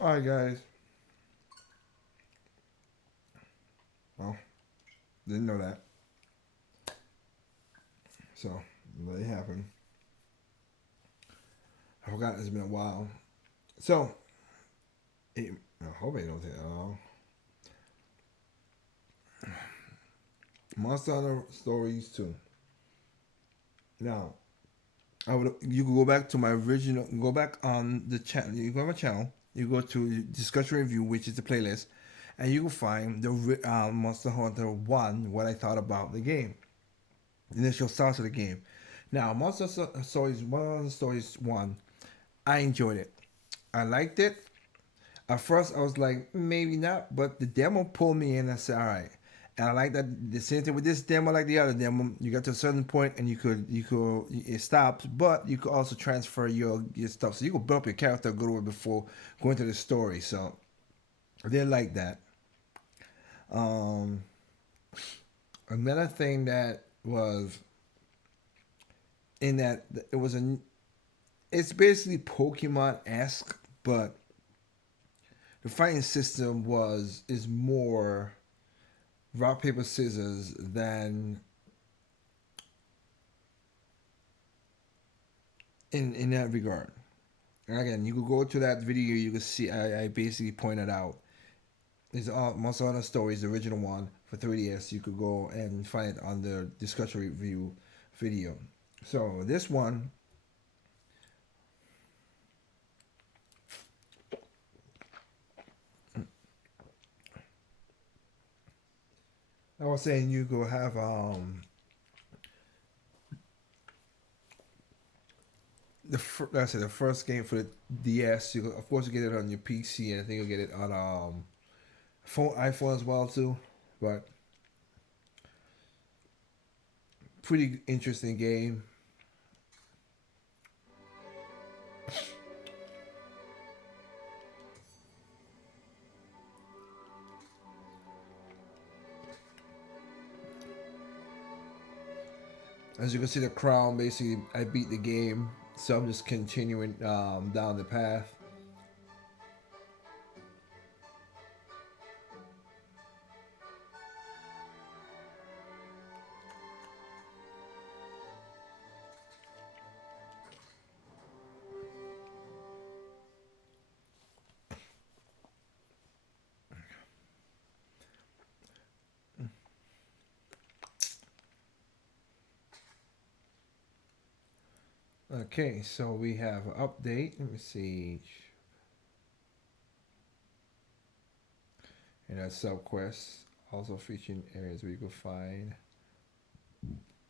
All right, guys. Well, didn't know that. So, let it happen. I forgot it's been a while. So, I hope I don't say Monster Hunter Stories 2. Now, you could go back to my original, go back on the channel, you go on my channel, you go to discussion review, which is the playlist, and you will find the Monster Hunter 1, what I thought about the game, the initial starts of the game. Now, Monster Stories 1, I enjoyed it. I liked it. At first, I was like, maybe not, but the demo pulled me in. I said, all right. And I like that the same thing with this demo, like the other demo. You got to a certain point, and you could it stops, but you could also transfer your stuff. So you could build up your character a good way before going to the story. So I did like that. Um, Another thing that was in that it was a it's basically Pokemon esque, but the fighting system is more rock paper scissors than in that regard. And again, you could go to that video. You could see I basically pointed out. It's Monster Hunter Stories, the original one for 3DS. You could go and find it on the discussion review video. So this one, I was saying you could have like I said, the first game for the DS. You could, of course, you get it on your PC, and I think you'll get it on iPhone as well too. But pretty interesting game. As you can see, the crown basically I beat the game, so I'm just continuing down the path. Okay, so we have an update. Let me see. And a sub quest also featuring areas where you can find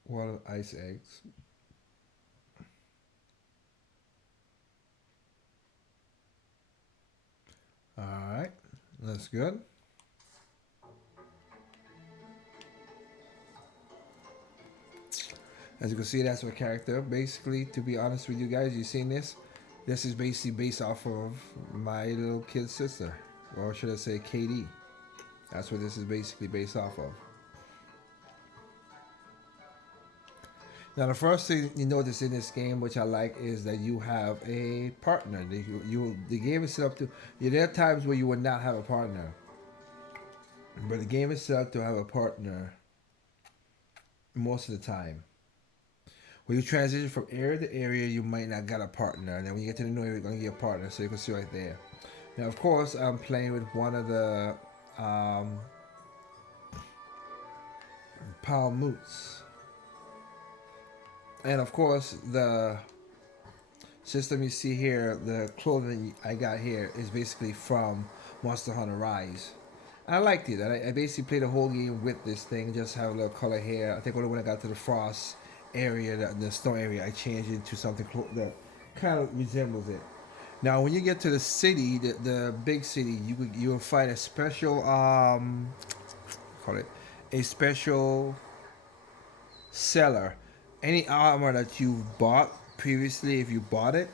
wild ice eggs. All right, that's good. As you can see, that's my character. Basically, to be honest with you guys, you seen this? This is basically based off of my little kid sister, or should I say, KD. That's what this is basically based off of. Now, the first thing you notice in this game, which I like, is that you have a partner. The game is set up to. There are times where you would not have a partner, but the game is set up to have a partner most of the time. When you transition from area to area, you might not get a partner, and then when you get to the new area, you're gonna get a partner. So you can see right there. Now, of course, I'm playing with one of the Palmoots, and of course, the system you see here, the clothing I got here is basically from Monster Hunter Rise. I liked it. I basically played the whole game with this thing, just have a little color hair. I think only when I got to the frost area, the snow area, I changed it to something that kind of resembles it. Now, when you get to the city, the big city, you will find a special call it a special seller. Any armor that you've bought previously, if you bought it,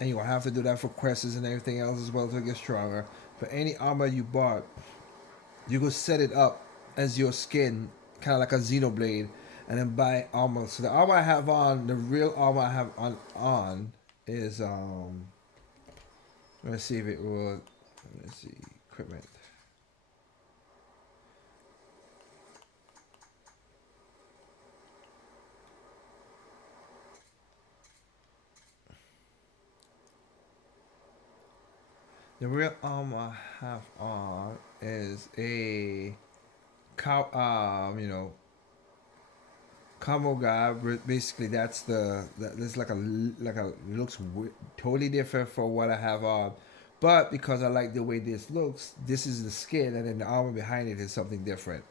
and you'll have to do that for quests and everything else as well to get stronger. But any armor you bought, you could set it up as your skin, kind of like a Xenoblade, and then buy armor. So the armor I have on, the real armor I have on is let's see if it will. Let's see, equipment. The real I have on is a cow. Combo guy. Basically, that's like a looks totally different from what I have on. But because I like the way this looks, this is the skin, and then the armor behind it is something different.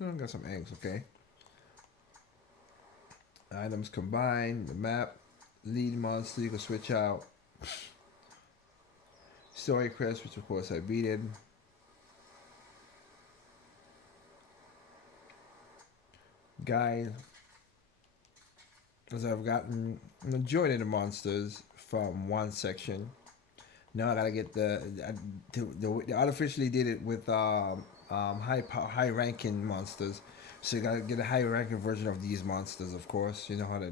Got some eggs, okay. Items combined, the map, lead monster you can switch out. Story crest, which of course I beat it. Guide, because I've gotten the majority of the monsters from one section. Now I gotta get the artificially did it with high ranking monsters. So you gotta get a high ranking version of these monsters, of course. You know how they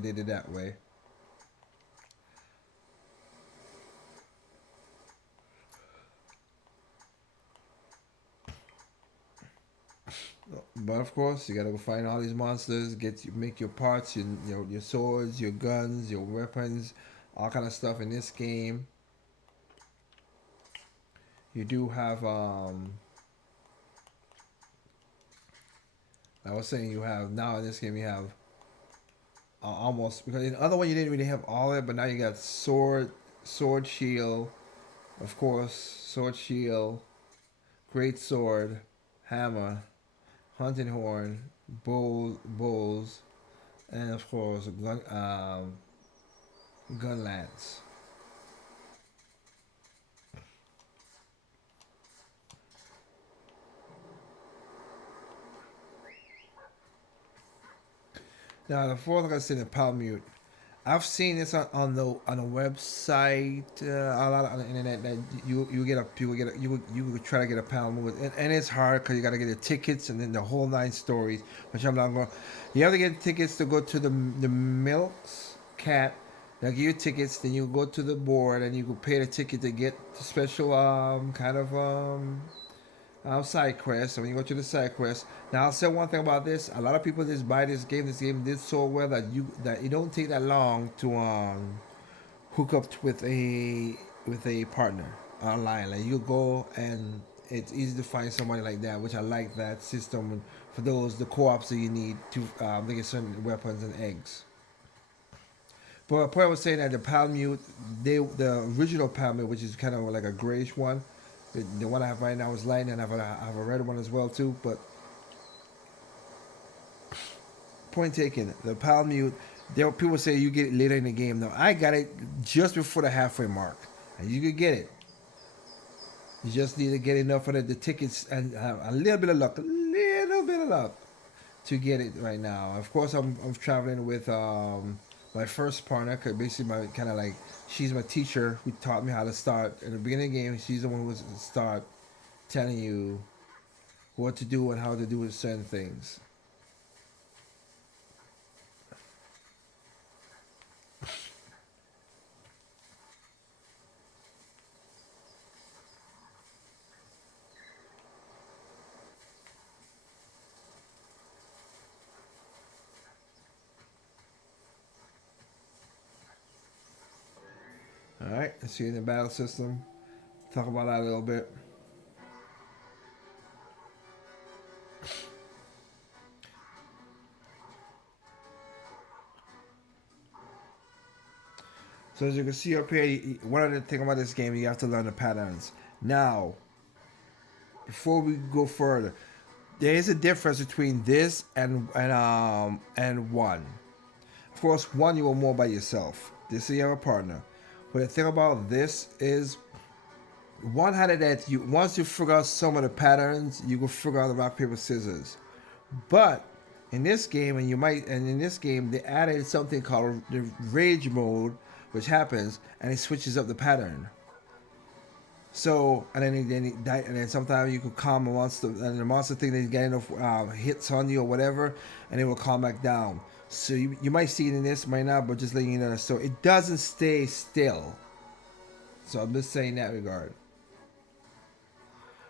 did it that way. But of course, you gotta go find all these monsters, make your parts, your swords, your guns, your weapons, all kind of stuff in this game. You do have I was saying you have now in this game you have almost, because in the other one you didn't really have all of it, but now you got sword shield, of course, sword shield, great sword, hammer, hunting horn, bowls, and of course gun lance. Now the fourth, like I said, the Palmute. I've seen this on a website, a lot on the internet that you would try to get a Palmute, and it's hard because you got to get the tickets and then the whole nine stories, which I'm not going. You have to get tickets to go to the Milks Cat. They'll give you tickets, then you go to the board and you can pay the ticket to get the special kind of side quest. So when you go to the side quest, now I'll say one thing about this: a lot of people just buy this game. This game did so well that it don't take that long to hook up with a partner online. Like you go and it's easy to find somebody like that, which I like that system for those the co-ops that you need to get certain weapons and eggs. But the point I was saying that the Palmute, the original Palmute, which is kind of like a grayish one, the one I have right now is light, and I have a red one as well too. But point taken, the Palmute. There people say you get it later in the game. No, I got it just before the halfway mark, and you could get it. You just need to get enough of the tickets and have a little bit of luck, to get it right now. Of course, I'm traveling with my first partner, cause basically my kind of like she's my teacher who taught me how to start in the beginning of the game. She's the one who was start telling you what to do and how to do certain things. All right, let's see in the battle system. Talk about that a little bit. So as you can see up here, one of the thing about this game, you have to learn the patterns. Now, before we go further, there is a difference between this and one. Of course, one you are more by yourself. This is your partner. But the thing about this is, one had it that you once you figure out some of the patterns, you can figure out the rock paper scissors. But in this game they added something called the rage mode, which happens and it switches up the pattern. So and then sometimes you could calm a monster, and the monster thing that get enough hits on you or whatever, and it will calm back down. So you might see it in this, might not, but just letting you know. So it doesn't stay still. So I'm just saying that regard.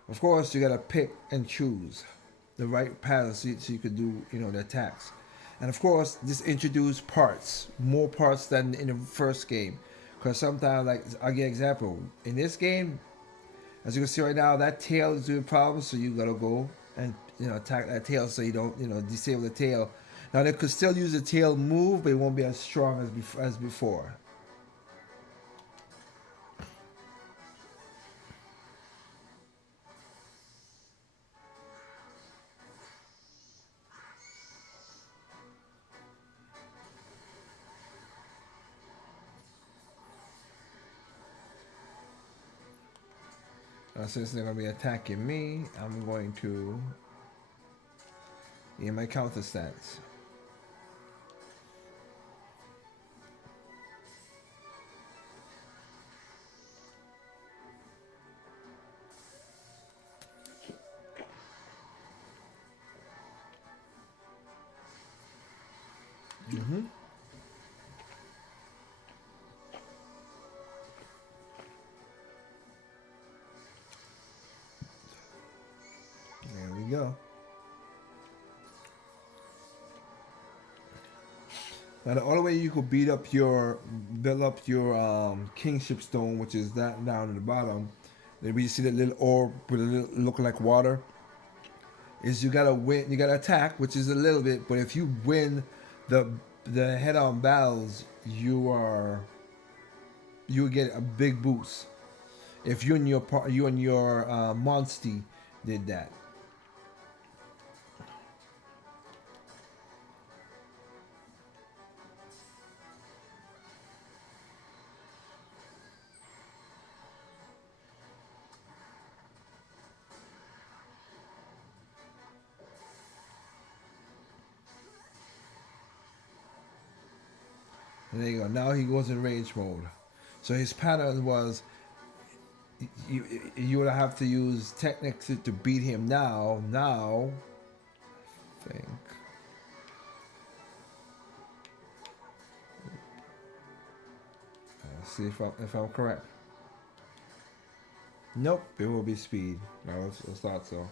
Of course, you gotta pick and choose the right pattern so you could do, the attacks. And of course, this introduced parts, more parts than in the first game. Because sometimes, like, I'll give an example. In this game, as you can see right now, that tail is doing problems, so you gotta go and attack that tail so you don't disable the tail. Now they could still use the tail move, but it won't be as strong as before. Since they're gonna be attacking me, I'm going to in my counter stance. Mm-hmm. There we go. Now the only way you could build up your kingship stone, which is that down at the bottom, then we see that little orb with a little looking like water, is you gotta win, you gotta attack, which is a little bit, but if you win the head-on battles, you get a big boost. If you and your Monstie did that. And there you go. Now he goes in rage mode. So his pattern was you would have to use techniques to beat him now. Now, I think. Let's see if I'm correct. Nope, it will be speed. No, it's not so.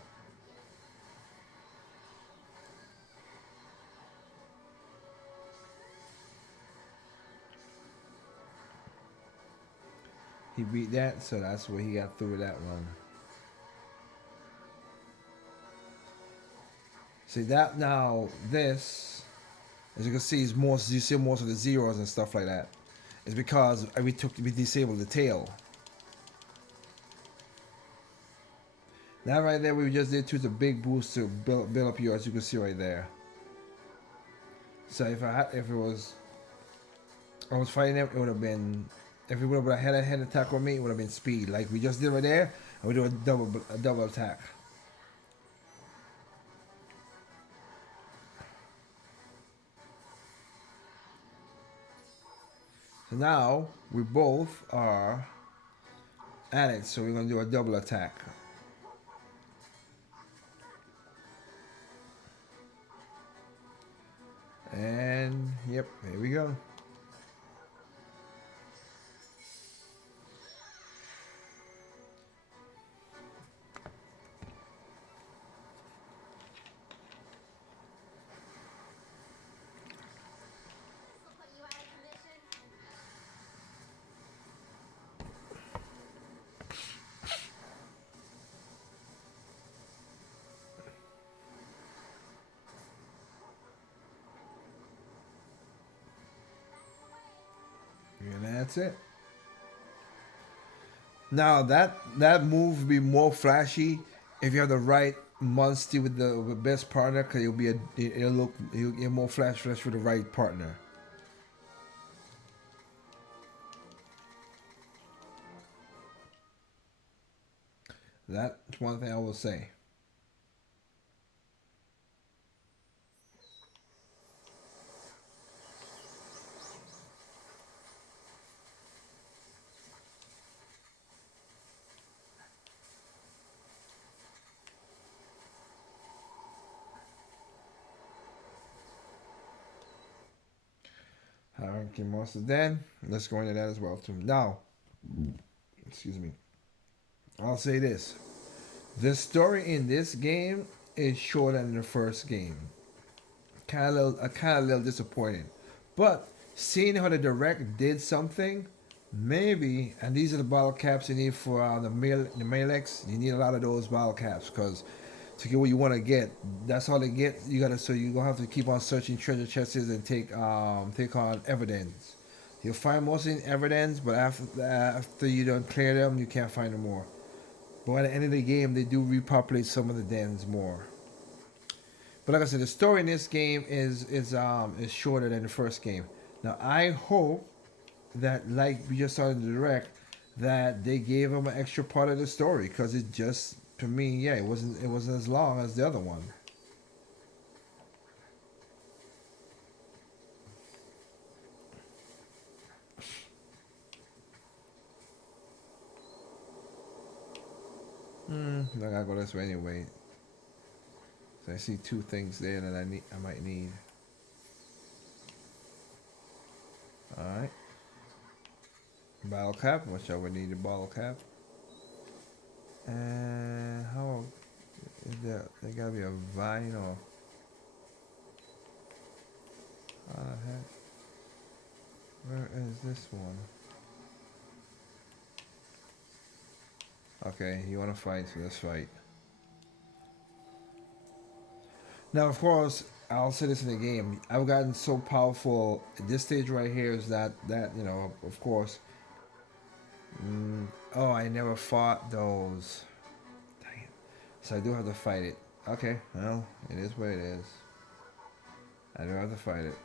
He beat that, so that's where he got through that run. See that now, this, as you can see, is most you see most of the zeros and stuff like that. It's because we disabled the tail. That right there, we just did choose a big boost to build up yours, as you can see right there. So if I was fighting him, it would have been, if he would have had a head attack on me, it would have been speed, like we just did right there. And we do a double attack. So now we both are at it, so we're gonna do a double attack. And yep, here we go. And that's it. Now that move will be more flashy if you have the right monster with the best partner, because it'll get more flash with the right partner. That's one thing I will say. Okay, Monster Den. Let's go into that as well too. Now, excuse me. I'll say this: the story in this game is shorter than the first game. Kind of little disappointed, but seeing how the direct did something, maybe. And these are the bottle caps you need for the Melex. You need a lot of those bottle caps because to get what you want to get, that's all they get. You gotta so you gonna have to keep on searching treasure chests and take on evidence. You'll find mostly in evidence, but after you don't clear them, you can't find them more. But at the end of the game, they do repopulate some of the dens more. But like I said, the story in this game is shorter than the first game. Now I hope that, like we just saw in the direct, that they gave them an extra part of the story because it just, to me, yeah, it wasn't as long as the other one. I gotta go this way anyway. So I see two things there that I might need. All right, bottle cap, which I would need a bottle cap. And how is that? There gotta be a vine or how the heck? Where is this one? Okay, you wanna fight, so let's fight. Now, of course, I'll say this in the game. I've gotten so powerful at this stage right here is that of course. Oh, I never fought those. Dang it. So I do have to fight it. Okay, well, it is what it is. I do have to fight it.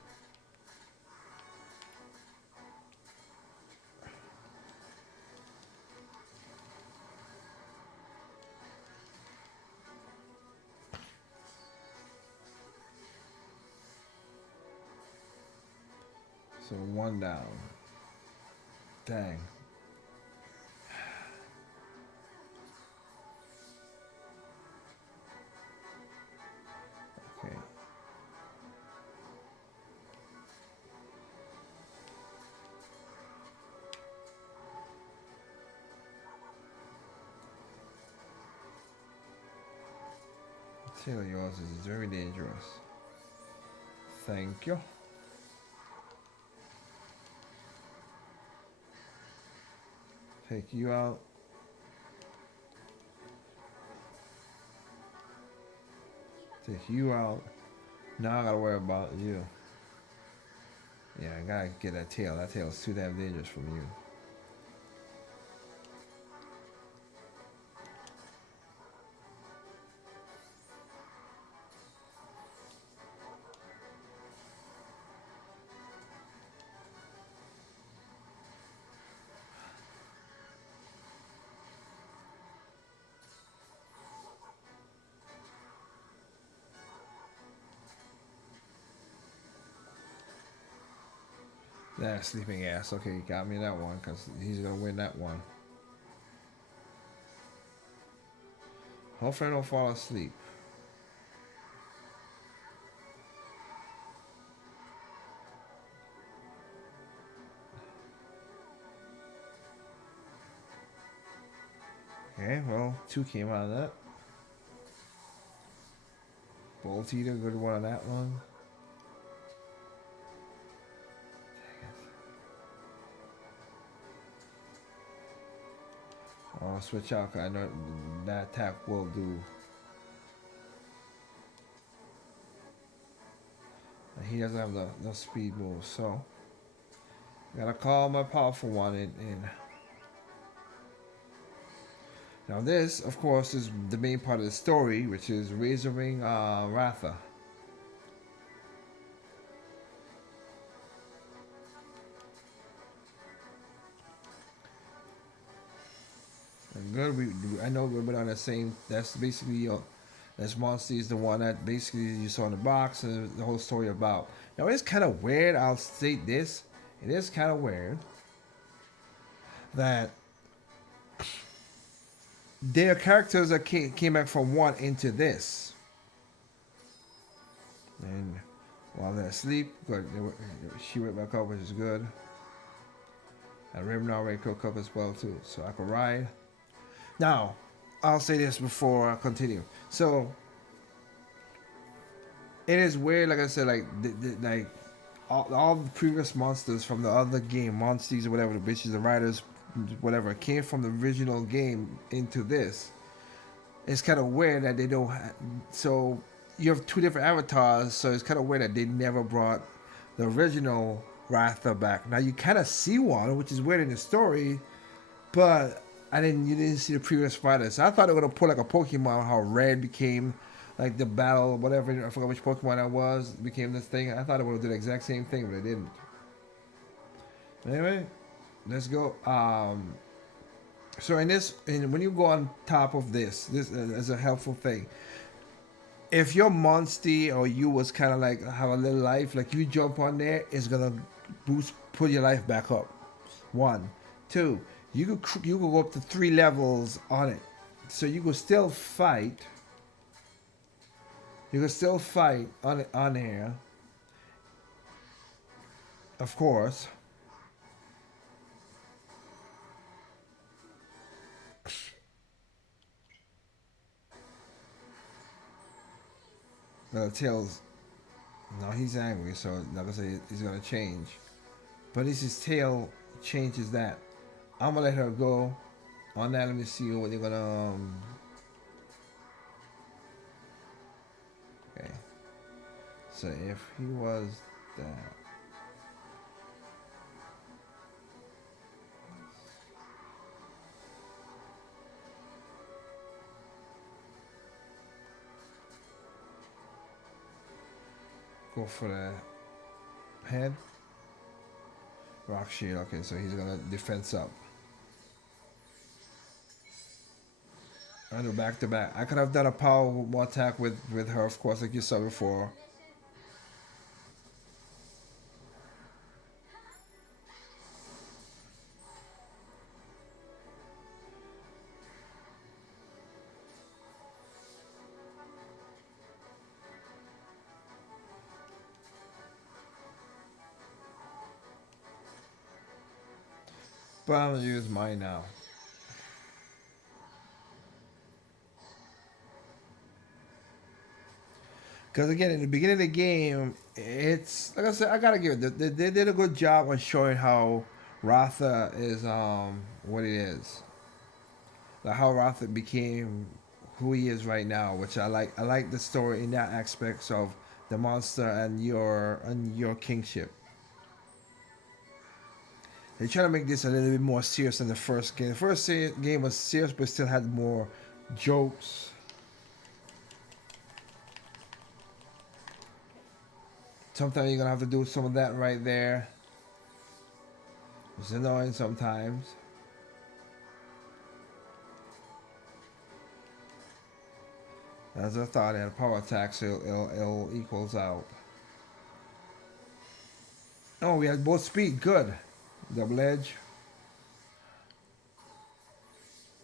So one down. Dang. Okay. Tail of yours is very dangerous. Thank you. Take you out. Take you out. Now I gotta worry about you. Yeah, I gotta get that tail. That tail's too damn dangerous from you. That sleeping ass. Okay, you got me that one because he's gonna win that one. Hopefully I don't fall asleep. Okay, well, two came out of that. Bolt Eater, good one on that one. I'll switch out 'cause I know that attack will do. He doesn't have the speed move, so gotta call my powerful one in. Now this, of course, is the main part of the story, which is Razoring Ratha. And good, I know we've been on the same. That's basically this monster is the one that basically you saw in the box and the whole story about. Now it's kind of weird. I'll state this. It is kind of weird that their characters that came back from one into this. And while they're asleep. Good. She went back up, which is good. And Raven already cooked up as well too, so I can ride. Now, I'll say this before I continue. So it is weird, like I said, like like all the previous monsters from the other game, monsters or whatever, the bitches, the riders, whatever, came from the original game into this. It's kind of weird that they don't. So you have two different avatars, so it's kind of weird that they never brought the original Ratha back. Now you kind of see one, which is weird in the story, but you didn't see the previous fighters. So I thought they were gonna put like a Pokemon, how Red became like the battle, whatever. I forgot which Pokemon that was, became this thing. I thought it would do the exact same thing, but it didn't. Anyway, let's go. So in this, when you go on top of this is a helpful thing. If your monster or you was kind of like have a little life, like you jump on there, it's gonna put your life back up. One, two. You could go up to 3 levels on it, so you could still fight. You can still fight on here, of course. Tails. Now he's angry, so like I say, he's gonna change. But it's his tail changes that. I'm gonna let her go on that. Let me see what they're gonna. Okay. So if he was that. Go for the head. Rock shield. Okay, so he's gonna defense up. I do back to back. I could have done a power attack with her, of course, like you saw before. But I'm gonna use mine now. Because again, in the beginning of the game, it's like I said, I gotta give it. They did a good job on showing how Ratha is what it is, like how Ratha became who he is right now, which I like. I like the story in that aspects of the monster and your kingship. They try to make this a little bit more serious than the first game. The first game was serious, but still had more jokes. Sometimes you're gonna have to do some of that right there. It's annoying sometimes. As I thought, it had a power attack, so it'll equals out. Oh, we had both speed. Good. Double edge.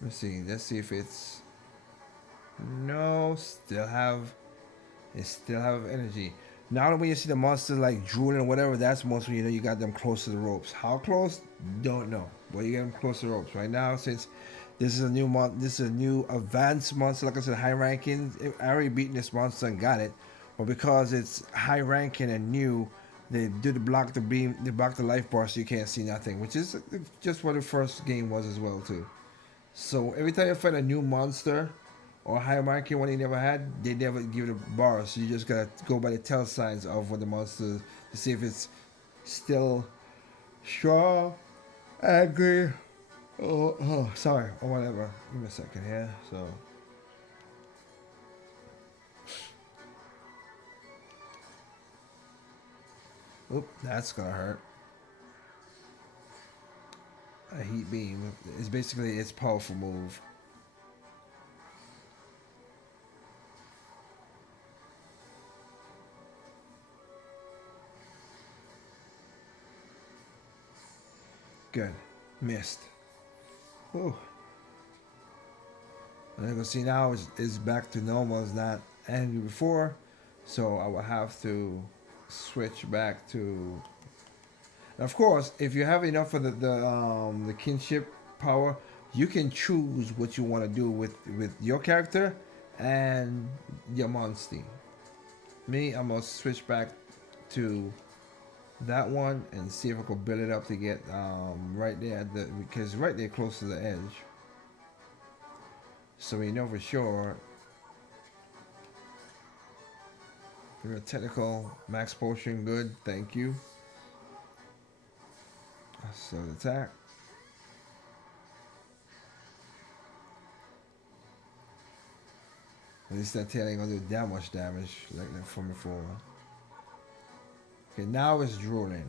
Let's see. Let's see if it's. No, still have. It still have energy. Now when you see the monsters like drooling or whatever, that's most when you know you got them close to the ropes. How close? Don't know. But you get them close to the ropes. Right now, since this is a new this is a new advanced monster, like I said, high ranking. I already beaten this monster and got it. But because it's high ranking and new, they did block the beam, they block the life bar so you can't see nothing, which is just what the first game was as well too. So every time you find a new monster or high ranking one you never had, they never give it a bar. So you just gotta go by the tell signs of what the monster to see if it's still strong, angry, sorry, or whatever. Give me a second here. So. Oop, that's gonna hurt. A heat beam is basically its powerful move. Good. Missed. Whew. And you can see now is back to normal. It's not angry before. So I will have to switch back to. Of course, if you have enough of the kinship power, you can choose what you want to do with your character and your monster. Me, I'm gonna switch back to that one and see if I could build it up to get right there because right there close to the edge, so we know for sure. Your technical max potion, good, thank you. So attack. At least that tail ain't gonna do that much damage like that from before. Okay, now it's drooling.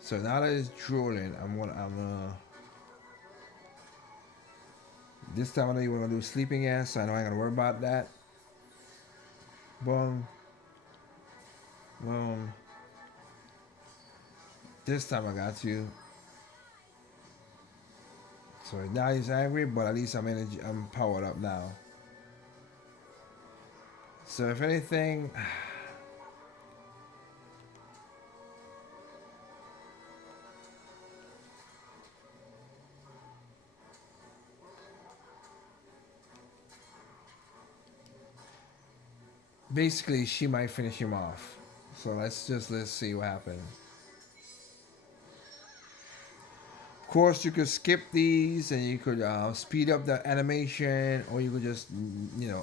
So now that it's drooling, I'm gonna. This time I know you want to do sleeping ass, so I know I ain't gonna worry about that. Boom. Boom. This time I got you. So now he's angry, but at least I'm powered up now. So if anything, basically she might finish him off. So let's see what happens. Of course, you could skip these and you could speed up the animation, or you could just,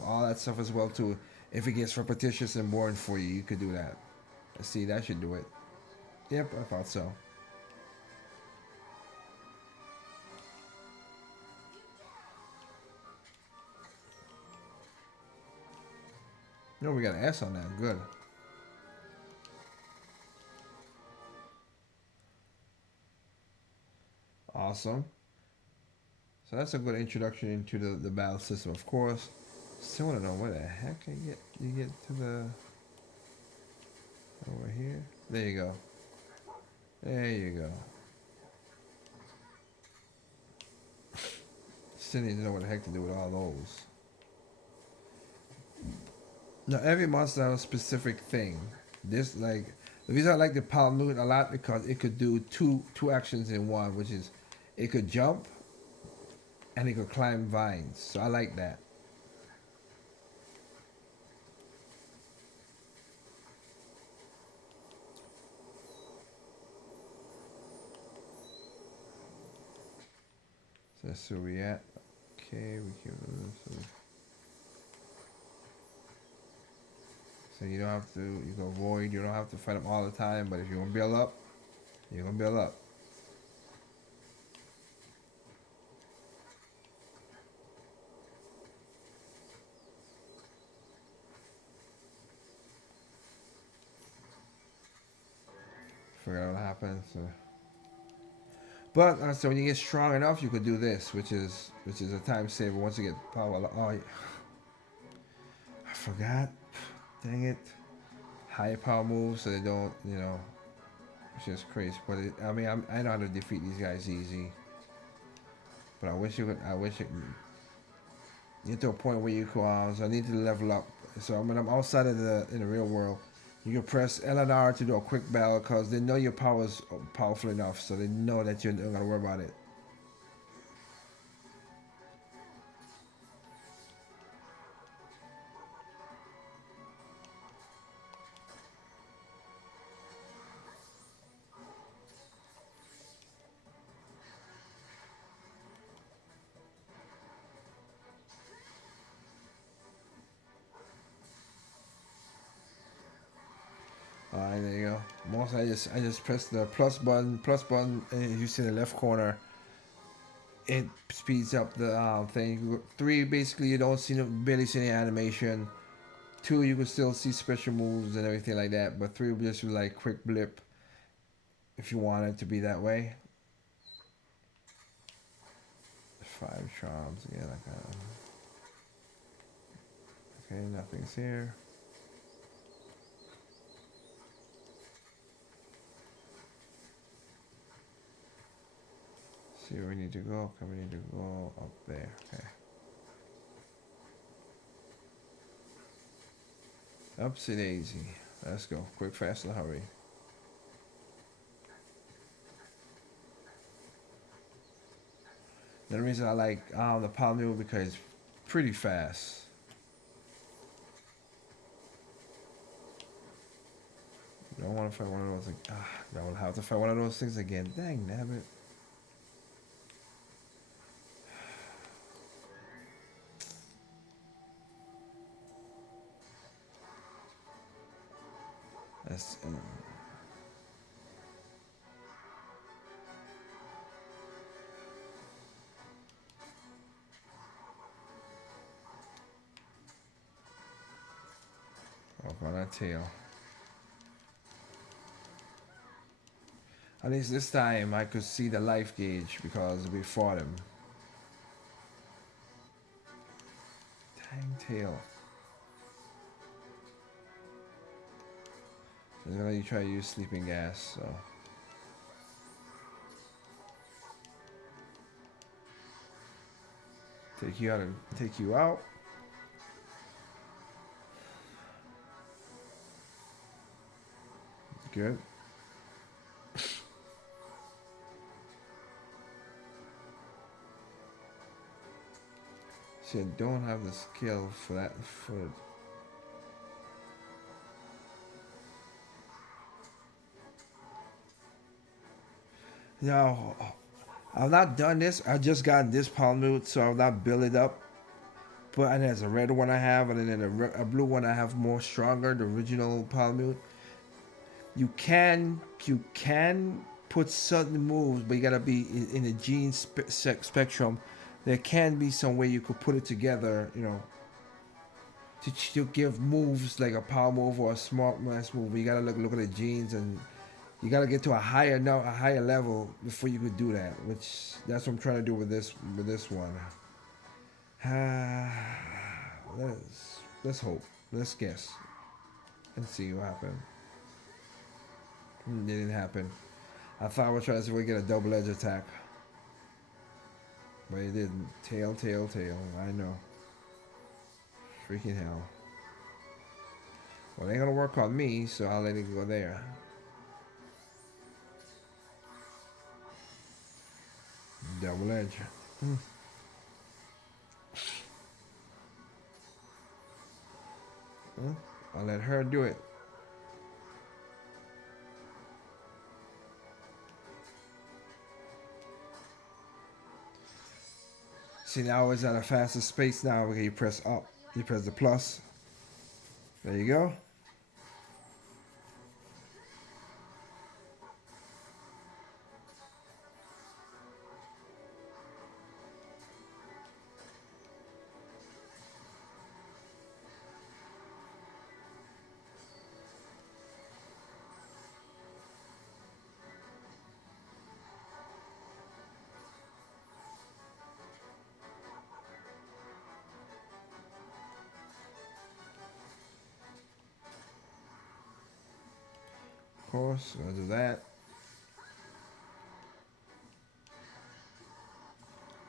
all that stuff as well too. If it gets repetitious and boring for you, you could do that. Let's see, that should do it. Yep, I thought so. No, we got an S on that. Good. Awesome. So that's a good introduction into the battle system, of course. Still want to know where the heck you get to the over here. There you go. There you go. Still need to know what the heck to do with all those. Now every monster has a specific thing. This the reason I like the Palamute a lot because it could do two actions in one, which is it could jump and it could climb vines. So I like that. So that's where we at. Okay, we can. So you don't have to. You can avoid. You don't have to fight them all the time. But if you want to build up, you're gonna build up. Figure out what happens. But so when you get strong enough, you could do this, which is a time saver. Once you get power, I forgot. Dang it! High power moves, so they don't, it's just crazy. But I know how to defeat these guys easy. But I wish you could. I wish it. Get to a point where you could. So I need to level up. So when I'm outside of in the real world, you can press L and R to do a quick battle because they know your power is powerful enough, so they know that you're not gonna worry about it. Alright, there you go. Most I just press the plus button, and you see in the left corner. It speeds up the thing. 3, basically you don't barely see any animation. 2, you can still see special moves and everything like that. But 3 will just be like quick blip if you want it to be that way. 5 charms again. Okay, nothing's here. See where we need to go. Okay, we need to go up there. Okay. Upsy daisy. Let's go. Quick, fast, and hurry. The reason I like the palm mule because it's pretty fast. I don't want to fight one of those. Like, I will have to fight one of those things again. Dang, damn it. That's. Up on that tail. At least this time I could see the life gauge because we fought him. Dang tail. So he's gonna try to use sleeping gas, so. Take you out and take you out. Good. See, I don't have the skill for that foot. No, I've not done this. I just got this palm mute, so I've not built it up. But and there's a red one I have, and then a blue one I have more stronger, the original palm mute. You can put certain moves, but you gotta be in the gene spectrum. There can be some way you could put it together, to give moves like a power move or a smart mass move. But you gotta look at the genes, and you gotta get to a higher level before you could do that. Which that's what I'm trying to do with this one. Let's hope. Let's guess and see what happens. It didn't happen. I thought I was trying to see if we get a double edge attack. But it didn't. Tail, tail, tail. I know. Freaking hell. Well, it ain't gonna work on me, so I'll let it go there. Double edge. I'll let her do it. See, now it's at a faster space now. Okay, you press up. You press the plus. There you go. Of course, I'll do that.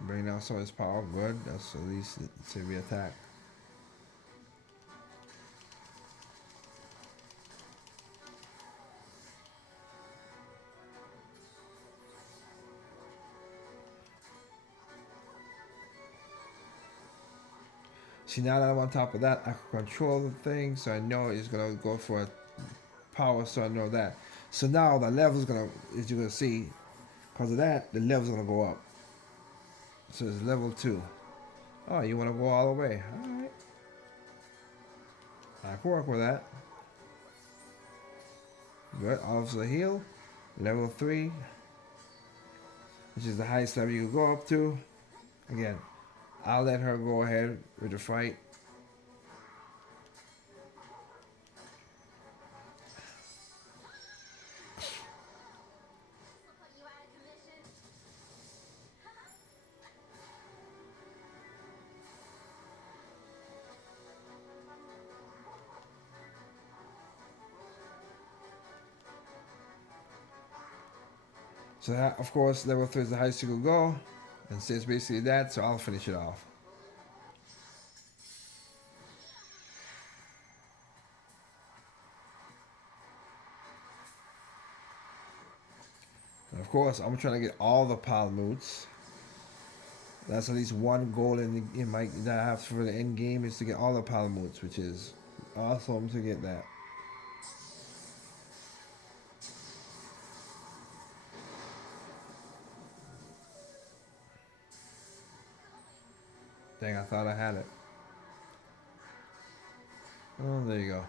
Bring down some of his power. Good. That's at least severe attack. See, now that I'm on top of that, I can control the thing, so I know it's gonna go for a power, so I know that. So now the level's gonna, as you're gonna see, because of that, the level's gonna go up. So it's level 2. Oh, you wanna go all the way? Alright. I can work with that. Good. Officer heal. Level 3. Which is the highest level you can go up to. Again, I'll let her go ahead with the fight. So that, of course, level 3 is the highest you can go. And since basically that, so I'll finish it off. course, I'm trying to get all the Palamutes. That's at least one goal in my that I have for the end game is to get all the Palamutes, which is awesome to get that. Dang, I thought I had it. Oh, there you go.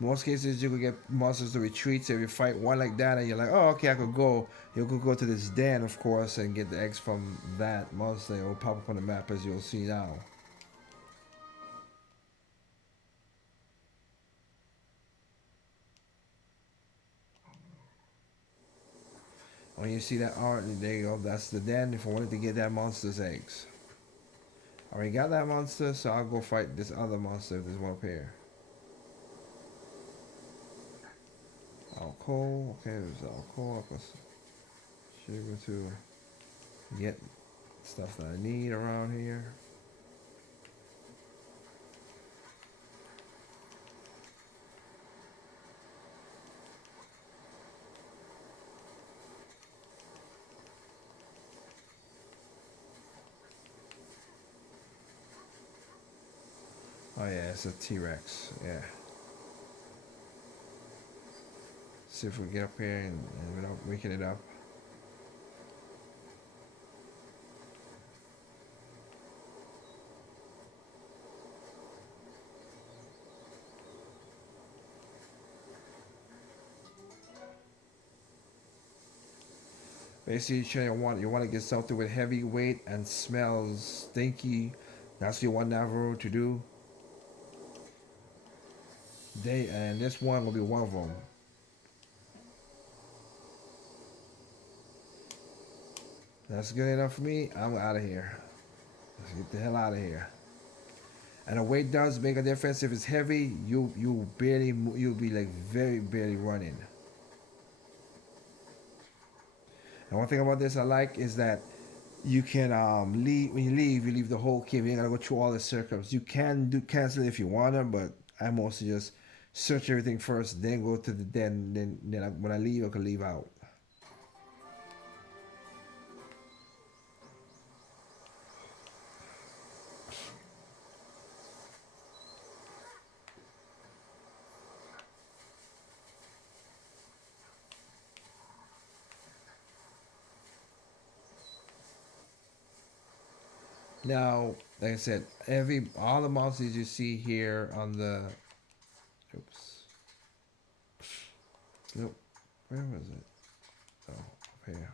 Most cases, you could get monsters to retreat. So if you fight one like that, and you're like, "Oh, okay, I could go." You could go to this den, of course, and get the eggs from that monster. It will pop up on the map as you'll see now. When you see that art, there you go. That's the den. If I wanted to get that monster's eggs, I already got that monster, so I'll go fight this other monster. If there's one up here. Alcohol. Okay, there's alcohol. Should go to get stuff that I need around here. Oh yeah, it's a T-Rex. Yeah. See if we get up here and without waking it up. Basically, you want to get something with heavy weight and smells stinky. That's what you want Navarro to do. And this one will be one of them. That's good enough for me. I'm out of here. Let's get the hell out of here. And the weight does make a difference. If it's heavy, you'll be like very barely running. And one thing about this I like is that you can leave when you leave the whole cave. You ain't gotta go through all the circles. You can do cancel it if you wanna, but I mostly just search everything first, then go to the den. When I leave, I can leave out. Now, like I said, all the monsters you see here on the, oops, nope, where was it? Oh, up here.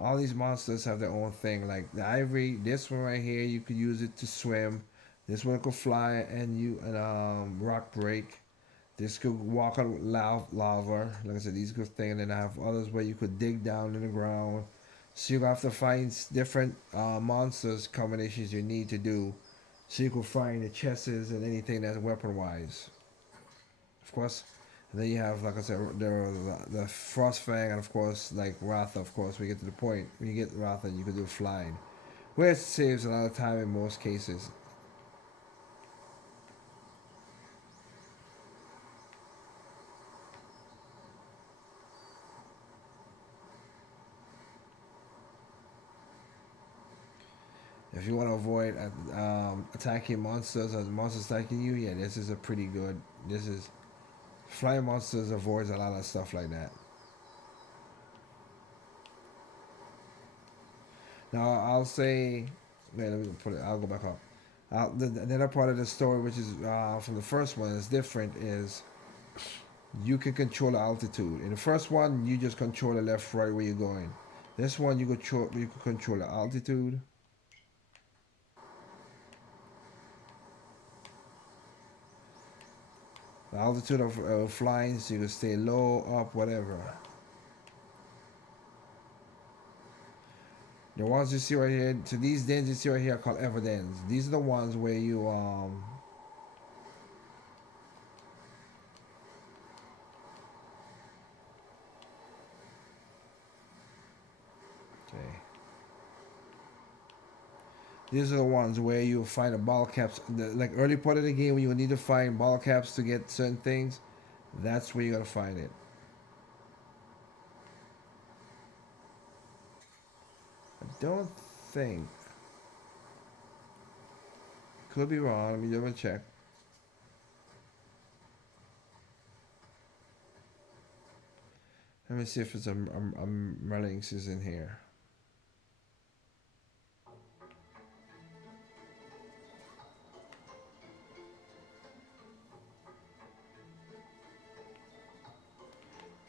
All these monsters have their own thing. Like the ivory, this one right here, you could use it to swim. This one could fly and rock break. This could walk on lava. Like I said, these good things. And then I have others where you could dig down in the ground. So you have to find different monsters combinations you need to do. So you can find the chests and anything that's weapon wise. Of course. And then you have, like I said, the Frostfang, and of course, like Ratha, of course, we get to the point. When you get Ratha, you can do flying. Where it saves a lot of time in most cases. If you want to avoid attacking monsters or monsters attacking you, yeah, this is a pretty good. This is flying monsters avoids a lot of stuff like that. Now I'll say, man, let me put it. I'll go back up. The other part of the story, which is from the first one, is different. Is you can control the altitude. In the first one, you just control the left, right where you're going. This one, you can control the altitude. The altitude of flying, so you can stay low, up, whatever. The ones you see right here, so these dens you see right here are called Everdens. These are the ones where you okay. These are the ones where you find the ball caps. Like early part of the game when you need to find ball caps to get certain things. That's where you gotta find it. I don't think. Could be wrong. Let me double check. Let me see if it's a Merlinks is in here.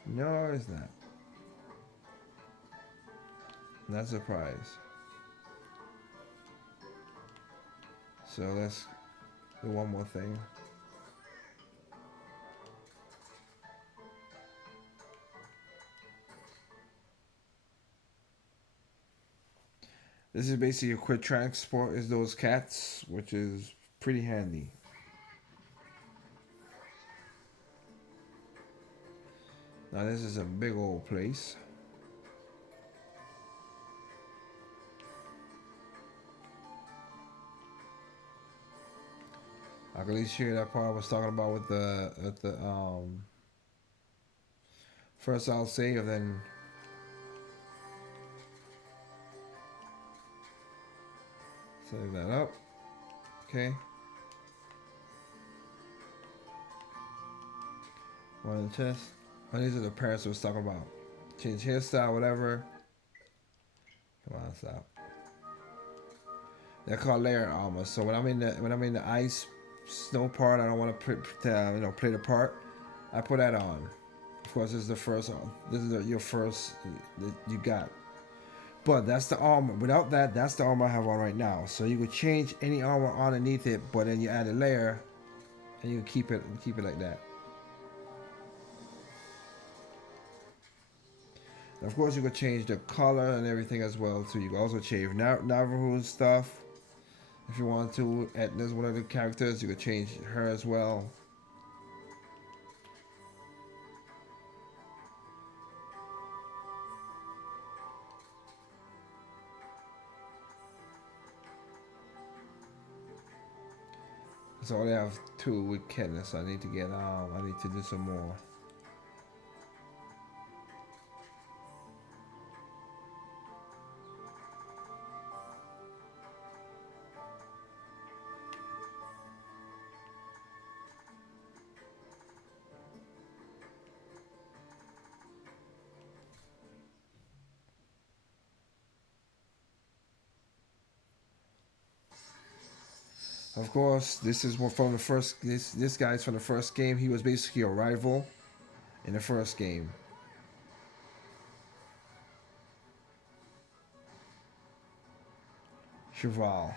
No, it's not. Not surprised. So let's do one more thing. This is basically a quick transport is those cats, which is pretty handy. Now this is a big old place. I can at least share that part I was talking about with the first I'll save, then save that up. Okay. One in the chest. Oh, these are the parents I was talking about. Change hairstyle, whatever. Come on, stop. They're called layer armor. So when I'm in the ice snow part, I don't want to play the part. I put that on. Of course, this is the first. This is your first that you got. But that's the armor. Without that, that's the armor I have on right now. So you could change any armor underneath it, but then you add a layer, and you keep it like that. And of course, you could change the color and everything as well. So you can also change Navajo stuff if you want to. There's one of the characters you could change her as well. So I only have 2 with Katniss. So I need to get I need to do some more. Of course, this is from the first. This guy's from the first game. He was basically a rival in the first game. Cheval.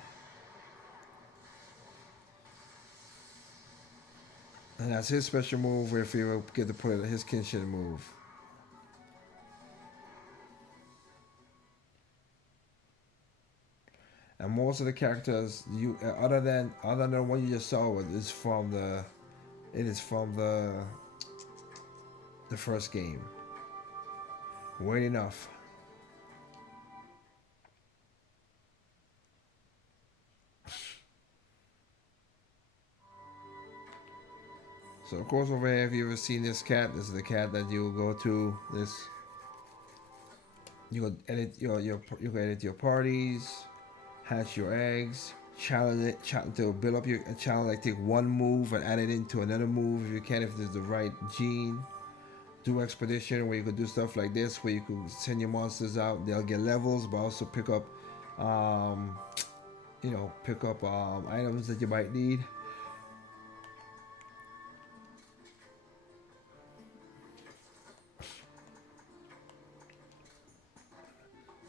And that's his special move if you get to put it his kinship move. And most of the characters you other than the one you just saw is from the first game. Wait enough. So of course over here, if you ever seen this cat, this is the cat that you go to. This you go edit you can edit your parties, hatch your eggs, challenge it to build up your challenge. Like take one move and add it into another move if you can, if there's the right gene. Do expedition where you could do stuff like this, where you could send your monsters out. They'll get levels, but also pick up, items that you might need.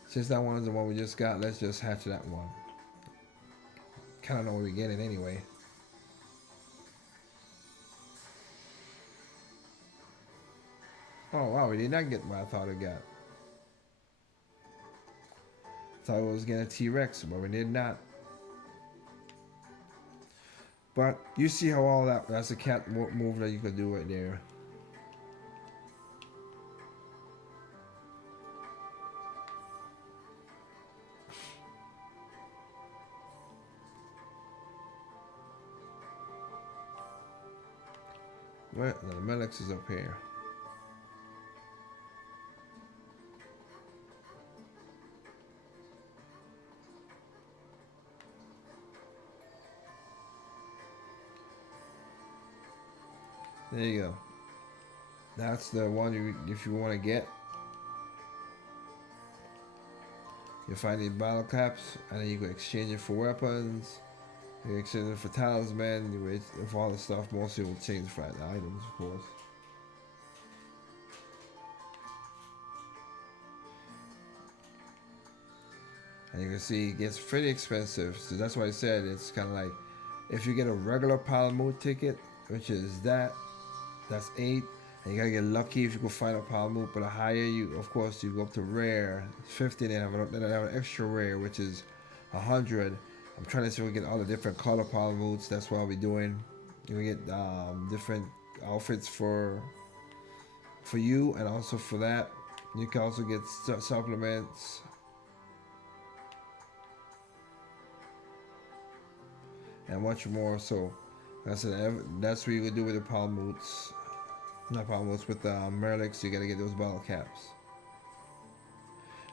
Since that one is the one we just got, let's just hatch that one. Kind of know where we get it anyway. Oh wow, we did not get what I thought it got. Thought it was getting a T-Rex, but we did not. But you see how all that's a cat move that you could do right there. Where no, the Melix is up here. There you go. That's the one if you want to get. You find the battle caps, and then you can exchange it for weapons. You can exchange it for talisman. You wait for all the stuff. Mostly will change for the items, of course. And you can see it gets pretty expensive. So that's why I said it's kind of like if you get a regular Palamute ticket, which is that's 8. And you gotta get lucky if you can find a Palamute. But the higher you, of course, you go up to rare, 50. Then I have an extra rare, which is 100. I'm trying to see if we get all the different color Palamutes. That's what I'll be doing. You can get different outfits for you, and also for that, you can also get supplements. And much more. So that's that's what you would do with the Palamutes. Not Palamutes, with the Merlix. You gotta get those bottle caps.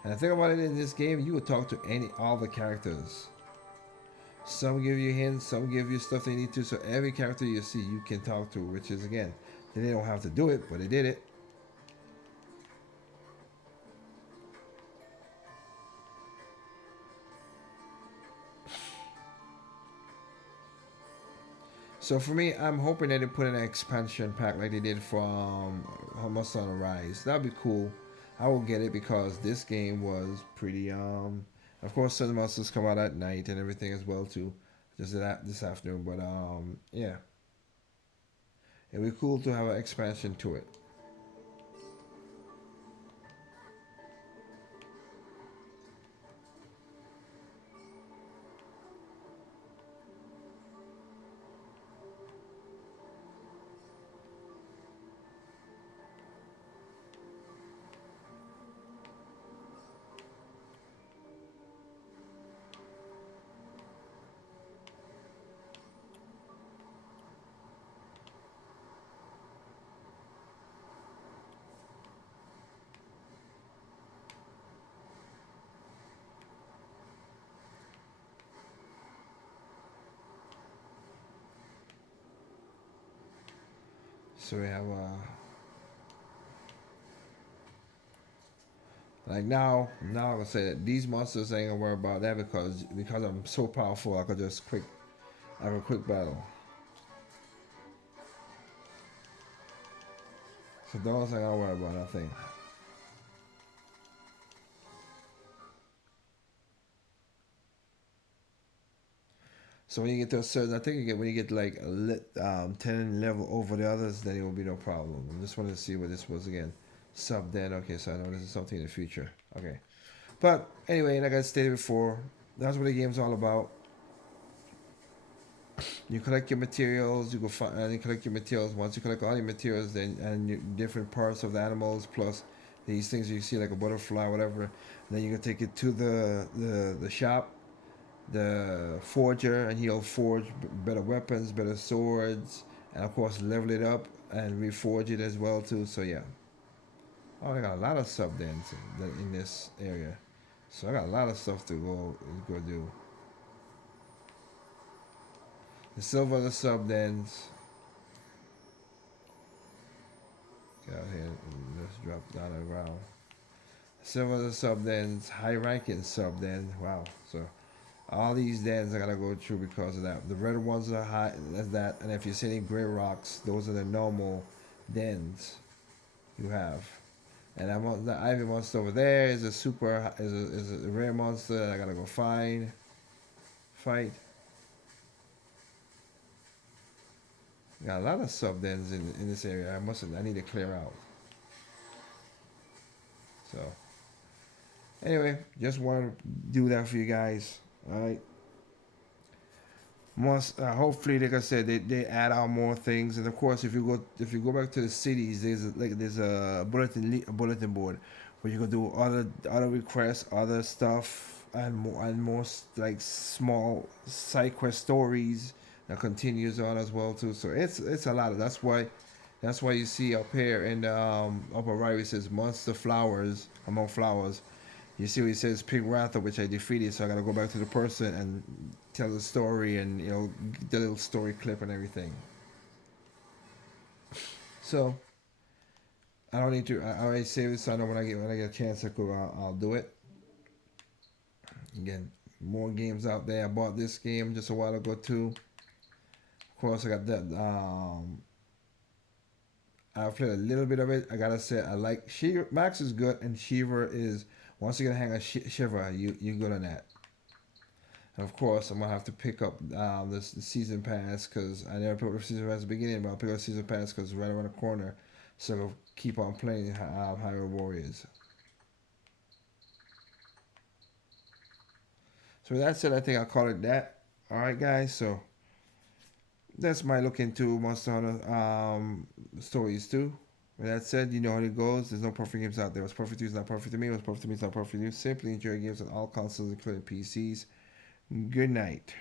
And the thing about it in this game, you would talk to all the characters. Some give you hints, some give you stuff they need to. So every character you see, you can talk to, which is again, they don't have to do it, but they did it. So for me, I'm hoping that they put in an expansion pack like they did from Monster Hunter Rise. That'd be cool. I will get it because this game was pretty. Of course, some monsters come out at night and everything as well too, just that this afternoon. But yeah, it'd be cool to have an expansion to it. So we have like now I'm gonna say that these monsters ain't gonna worry about that because I'm so powerful. I can quick battle. So those ain't gonna worry about nothing. So when you get to a certain, I think you get when you get like 10 level over the others, then it will be no problem. I just wanted to see what this was again. Sub then, okay, so I know this is something in the future. Okay, but anyway, like I stated before, that's what the game's all about. You collect your materials, you go find and you collect your materials. Once you collect all your materials, then different parts of the animals plus these things you see like a butterfly, whatever. Then you can take it to the shop, the forger, and he'll forge better weapons, better swords, and of course level it up and reforge it as well too. So yeah, oh, I got a lot of sub dens in this area, so I got a lot of stuff to go do. The silver the sub dens. Get out here and let's drop down on the ground. Silver the sub dens, high ranking sub den. Wow, so all these dens I gotta go through because of that. The red ones are high, that's that. And if you see any gray rocks, those are the normal dens you have. And the ivy monster over there is a is a rare monster that I gotta go fight. Got a lot of sub dens in this area. I need to clear out. So anyway, just want to do that for you guys. All right. Once hopefully, like I said, they add on more things, and of course, if you go back to the cities, there's a bulletin board where you can do other requests, other stuff, and more like small side quest stories that continues on as well too. So it's a lot of that's why That's why you see up here in the upper right it says Monster Flowers Among Flowers. You see what it says Pink Ranther, which I defeated. So I gotta go back to the person and tell the story and the little story clip and everything. So I don't need to. I already saved it, so I know when I get a chance, I'll do it. Again, more games out there. I bought this game just a while ago too. Of course, I got that. I've played a little bit of it. I gotta say, I like Shiver. Max is good, and Shiver is once you get a hang of Shiver, you good on that. And of course, I'm gonna have to pick up this the season pass because I never picked up the season pass at the beginning, but I'll pick up the season pass because it's right around the corner. So I'll keep on playing Hyrule Warriors. So with that said, I think I'll call it that. All right, guys. So that's my look into Monster Hunter stories too. With that said, you know how it goes. There's no perfect games out there. What's perfect to you is not perfect to me. What's perfect to me is not perfect to you. Simply enjoy games on all consoles, including PCs. Good night.